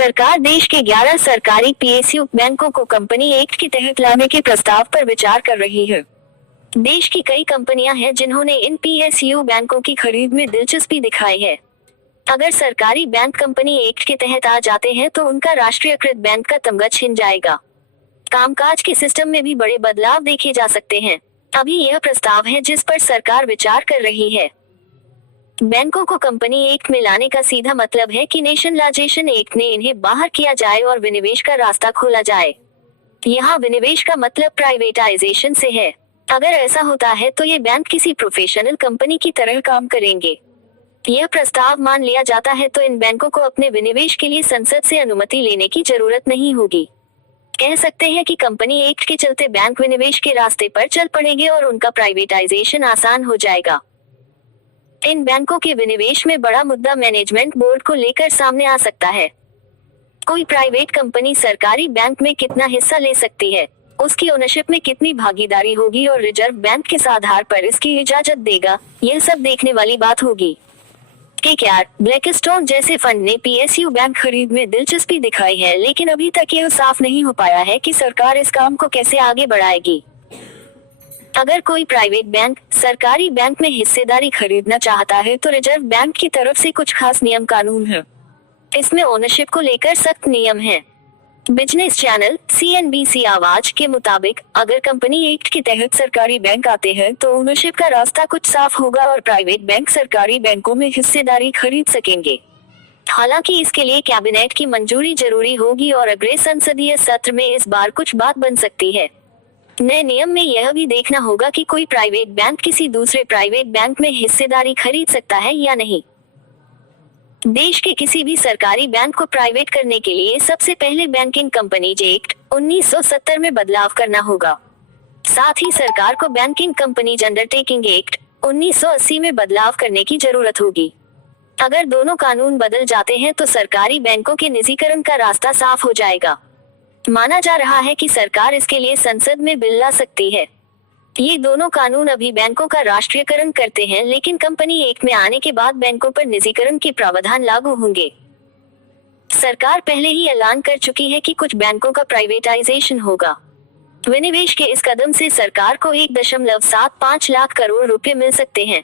सरकार देश के 11 सरकारी पीएसयू बैंकों को कंपनी एक्ट के तहत लाने के प्रस्ताव पर विचार कर रही है। देश की कई कंपनियां हैं जिन्होंने इन पीएसयू बैंकों की खरीद में दिलचस्पी दिखाई है। अगर सरकारी बैंक कंपनी एक्ट के तहत आ जाते हैं तो उनका राष्ट्रीयकृत बैंक का तमगा छिन जाएगा। कामकाज के सिस्टम में भी बड़े बदलाव देखे जा सकते हैं। अभी यह प्रस्ताव है जिस पर सरकार विचार कर रही है। बैंकों को कंपनी एक्ट में लाने का सीधा मतलब है कि नेशनलाइजेशन एक्ट ने इन्हें बाहर किया जाए और विनिवेश का रास्ता खोला जाए। यहाँ विनिवेश का मतलब प्राइवेटाइजेशन से है। अगर ऐसा होता है तो ये बैंक किसी प्रोफेशनल कंपनी की तरह काम करेंगे। यह प्रस्ताव मान लिया जाता है तो इन बैंकों को अपने विनिवेश के लिए संसद से अनुमति लेने की जरूरत नहीं होगी। कह सकते हैं कि कंपनी एक्ट के चलते बैंक विनिवेश के रास्ते पर चल पड़ेंगे और उनका प्राइवेटाइजेशन आसान हो जाएगा। इन बैंकों के विनिवेश में बड़ा मुद्दा मैनेजमेंट बोर्ड को लेकर सामने आ सकता है। कोई प्राइवेट कंपनी सरकारी बैंक में कितना हिस्सा ले सकती है, उसकी ओनरशिप में कितनी भागीदारी होगी और रिजर्व बैंक किस आधार पर इसकी इजाजत देगा, यह सब देखने वाली बात होगी। केकेआर, ब्लैकस्टोन जैसे फंड ने पीएसयू बैंक खरीद में दिलचस्पी दिखाई है, लेकिन अभी तक यह साफ नहीं हो पाया है कि सरकार इस काम को कैसे आगे बढ़ाएगी। अगर कोई प्राइवेट बैंक सरकारी बैंक में हिस्सेदारी खरीदना चाहता है तो रिजर्व बैंक की तरफ से कुछ खास नियम कानून है। इसमें ओनरशिप को लेकर सख्त नियम है। बिजनेस चैनल CNBC आवाज के मुताबिक अगर कंपनी एक्ट के तहत सरकारी बैंक आते हैं तो ओनरशिप का रास्ता कुछ साफ होगा और प्राइवेट बैंक सरकारी बैंकों में हिस्सेदारी खरीद सकेंगे। हालांकि इसके लिए कैबिनेट की मंजूरी जरूरी होगी और अगले संसदीय सत्र में इस बार कुछ बात बन सकती है। नए नियम में यह भी देखना होगा कि कोई प्राइवेट बैंक किसी दूसरे प्राइवेट बैंक में हिस्सेदारी खरीद सकता है या नहीं। देश के किसी भी सरकारी बैंक को प्राइवेट करने के लिए सबसे पहले बैंकिंग कंपनीज एक्ट 1970 में बदलाव करना होगा। साथ ही सरकार को बैंकिंग कंपनीज अंडरटेकिंग एक्ट 1980 में बदलाव करने की जरूरत होगी। अगर दोनों कानून बदल जाते हैं तो सरकारी बैंकों के निजीकरण का रास्ता साफ हो जाएगा। माना जा रहा है कि सरकार इसके लिए संसद में बिल ला सकती है। ये दोनों कानून अभी बैंकों का राष्ट्रीयकरण करते हैं, लेकिन कंपनी एक्ट में आने के बाद बैंकों पर निजीकरण के प्रावधान लागू होंगे। सरकार पहले ही ऐलान कर चुकी है कि कुछ बैंकों का प्राइवेटाइजेशन होगा। विनिवेश के इस कदम से सरकार को 1.75 लाख करोड़ रुपए मिल सकते हैं।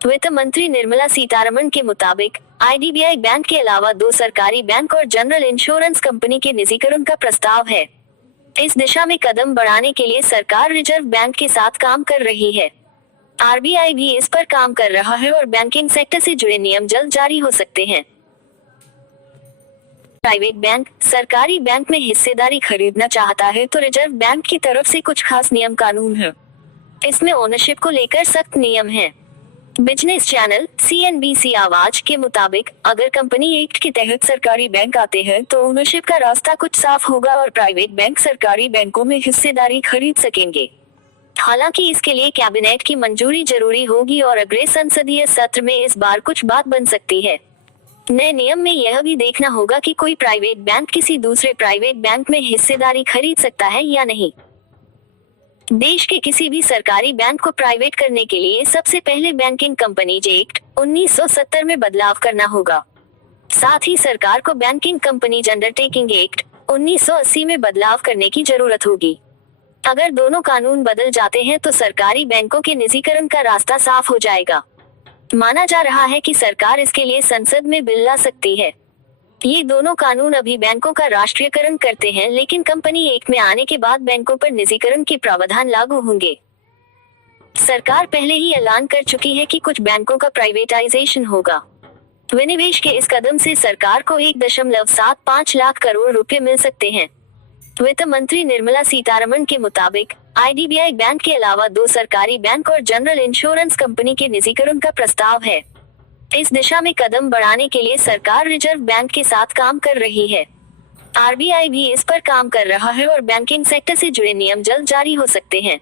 वित्त मंत्री निर्मला सीतारमण के मुताबिक IDBI बैंक के अलावा 2 सरकारी बैंक और जनरल इंश्योरेंस कंपनी के निजीकरण का प्रस्ताव है। इस दिशा में कदम बढ़ाने के लिए सरकार रिजर्व बैंक के साथ काम कर रही है। RBI भी इस पर काम कर रहा है और बैंकिंग सेक्टर से जुड़े नियम जल्द जारी हो सकते हैं। प्राइवेट बैंक सरकारी बैंक में हिस्सेदारी खरीदना चाहता है तो रिजर्व बैंक की तरफ से कुछ खास नियम कानून है। इसमें ओनरशिप को लेकर सख्त नियम है। बिजनेस चैनल CNBC आवाज के मुताबिक अगर कंपनी एक्ट के तहत सरकारी बैंक आते हैं तो ओनरशिप का रास्ता कुछ साफ होगा और प्राइवेट बैंक सरकारी बैंकों में हिस्सेदारी खरीद सकेंगे। हालांकि इसके लिए कैबिनेट की मंजूरी जरूरी होगी और अगले संसदीय सत्र में इस बार कुछ बात बन सकती है। नए नियम में यह भी देखना होगा कि कोई प्राइवेट बैंक किसी दूसरे प्राइवेट बैंक में हिस्सेदारी खरीद सकता है या नहीं। देश के किसी भी सरकारी बैंक को प्राइवेट करने के लिए सबसे पहले बैंकिंग कंपनीज एक्ट 1970 में बदलाव करना होगा। साथ ही सरकार को बैंकिंग कंपनीज अंडरटेकिंग एक्ट 1980 में बदलाव करने की जरूरत होगी। अगर दोनों कानून बदल जाते हैं तो सरकारी बैंकों के निजीकरण का रास्ता साफ हो जाएगा। माना जा रहा है कि सरकार इसके लिए संसद में बिल ला सकती है। ये दोनों कानून अभी बैंकों का राष्ट्रीयकरण करते हैं, लेकिन कंपनी एक्ट में आने के बाद बैंकों पर निजीकरण के प्रावधान लागू होंगे। सरकार पहले ही ऐलान कर चुकी है कि कुछ बैंकों का प्राइवेटाइजेशन होगा। विनिवेश के इस कदम से सरकार को 1.75 लाख करोड़ रुपए मिल सकते हैं। वित्त मंत्री निर्मला सीतारमण के मुताबिक IDBI बैंक के अलावा 2 सरकारी बैंक और जनरल इंश्योरेंस कंपनी के निजीकरण का प्रस्ताव है। इस दिशा में कदम बढ़ाने के लिए सरकार रिजर्व बैंक के साथ काम कर रही है। RBI भी इस पर काम कर रहा है और बैंकिंग सेक्टर से जुड़े नियम जल्द जारी हो सकते हैं।